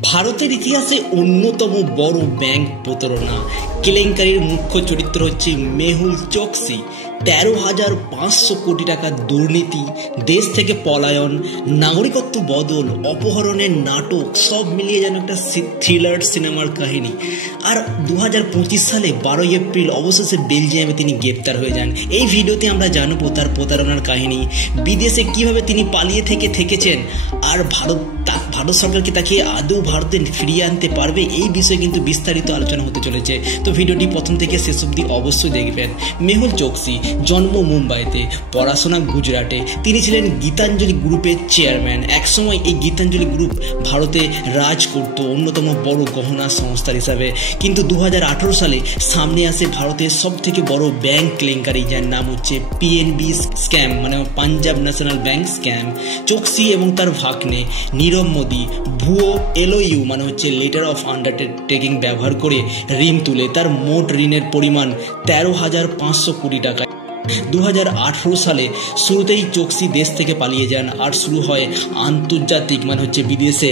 ভারতের ইতিহাসে অন্যতম বড় ব্যাংক প্রতারণা কেলেঙ্কারির মুখ্য চরিত্র হচ্ছে মেহুল চোকসি। 13,500 কোটি টাকার দুর্নীতি, দেশ থেকে পলায়ন, নাগরিকত্ব বদল, অপহরণের নাটক, সব মিলিয়ে যেন একটা থ্রিলার সিনেমার কাহিনী। আর 2025 সালে 12 এপ্রিল অবশেষে বেলজিয়ামে তিনি গ্রেপ্তার হয়ে যান। এই ভিডিওতে আমরা জানবো তার প্রতারণার কাহিনী, বিদেশে কিভাবে তিনি পালিয়ে থেকেছেন, আর ভারত সরকার কি তাকে আদৌ ভারতে ফিরিয়ে আনতে পারবে, এই বিষয়ে কিন্তু বিস্তারিত আলোচনা হতে চলেছে। তো ভিডিওটি প্রথম থেকে শেষ অবধি অবশ্যই দেখবেন। মেহুল চোকসি জন্ম মুম্বাইতে, পড়াশোনা গুজরাটে। তিনি ছিলেন গীতাঞ্জলি গ্রুপের চেয়ারম্যান। একসময় এই গীতাঞ্জলি গ্রুপ ভারতে রাজ করত অন্যতম বড় গহনা সংস্থার হিসাবে। কিন্তু 2018 সালে সামনে আসে ভারতের সব থেকে বড় ব্যাংক কেলেঙ্কারি, যার নাম হচ্ছে পিএনবি স্ক্যাম, মানে Punjab national bank scam. Choksi এবং তার ভাগ্নে নীরব মোদি ভুয়ো এলওইউ মানে হচ্ছে লেটার অফ আন্ডারটেকিং ব্যবহার করে ঋণ তুলে তার মোট ঋণের পরিমাণ 13,500 কোটি টাকা। 2018 সালে শুরুতেই চোকসি দেশ থেকে পালিয়ে যান, আর শুরু হয় আন্তর্জাতিক মানে হচ্ছে বিদেশে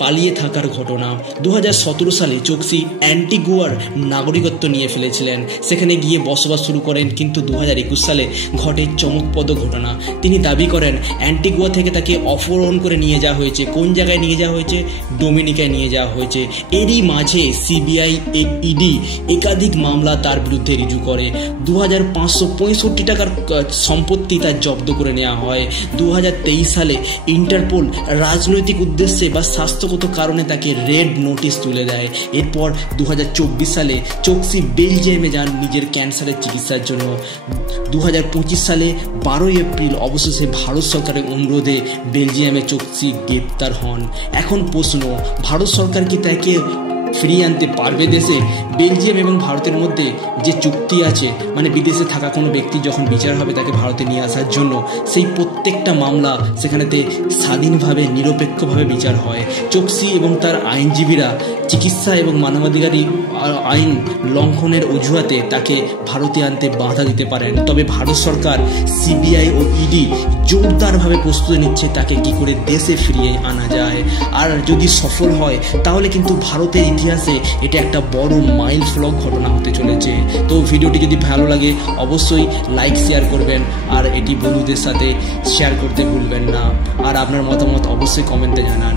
পালিয়ে থাকার ঘটনা। 2017 সালে চোকসি অ্যান্টিগুয়ার নাগরিকত্ব নিয়ে ফেলেছিলেন, সেখানে গিয়ে বসবাস শুরু করেন। কিন্তু 2021 সালে ঘটে চমকপ্রদ ঘটনা। তিনি দাবি করেন অ্যান্টিগুয়া থেকে তাকে অপহরণ করে নিয়ে যাওয়া হয়েছে। কোন জায়গায় নিয়ে যাওয়া হয়েছে? ডোমিনিকায় নিয়ে যাওয়া হয়েছে। এরই মাঝে সিবিআই ইডি একাধিক মামলা তার বিরুদ্ধে রিজু করে। 2,565 টাকার সম্পত্তি তার জব্দ করে নেওয়া হয়। 2023 সালে ইন্টারপোল রাজনৈতিক উদ্দেশ্যে বা স্বাস্থ্যগত কারণে তাকে রেড নোটিশ তুলে দেয়। এরপর 2024 সালে চোকসি বেলজিয়ামে যান নিজের ক্যান্সারের চিকিৎসার জন্য। 2025 সালে 12 এপ্রিল অবশেষে ভারত সরকারের অনুরোধে বেলজিয়ামে চোকসি গ্রেপ্তার হন। এখন প্রশ্ন, ভারত সরকার কি তাকে ফিরিয়ে আনতে পারবে দেশে? বেলজিয়াম এবং ভারতের মধ্যে যে চুক্তি আছে, মানে বিদেশে থাকা কোনো ব্যক্তি যখন বিচার হবে তাকে ভারতে নিয়ে আসার জন্য, সেই প্রত্যেকটা মামলা সেখানেতে স্বাধীনভাবে নিরপেক্ষভাবে বিচার হয়। চোকসি এবং তার আইনজীবীরা চিকিৎসা এবং মানবাধিকারী আইন লঙ্ঘনের অজুহাতে তাকে ভারতে আনতে বাধা দিতে পারেন। তবে ভারত সরকার, সিবিআই ও ইডি জোরদারভাবে প্রস্তুতি নিচ্ছে তাকে কি করে দেশে ফিরিয়ে আনা যায়। আর যদি সফল হয় তাহলে কিন্তু ভারতের ইতিহাসে এটা একটা বড় মাইল ফলক ঘটনা হতে চলেছে। তো ভিডিওটি যদি ভালো লাগে অবশ্যই লাইক শেয়ার করবেন, আর এটি বন্ধুদের সাথে শেয়ার করতে ভুলবেন না। আর আপনার মতামত অবশ্যই কমেন্টে জানান।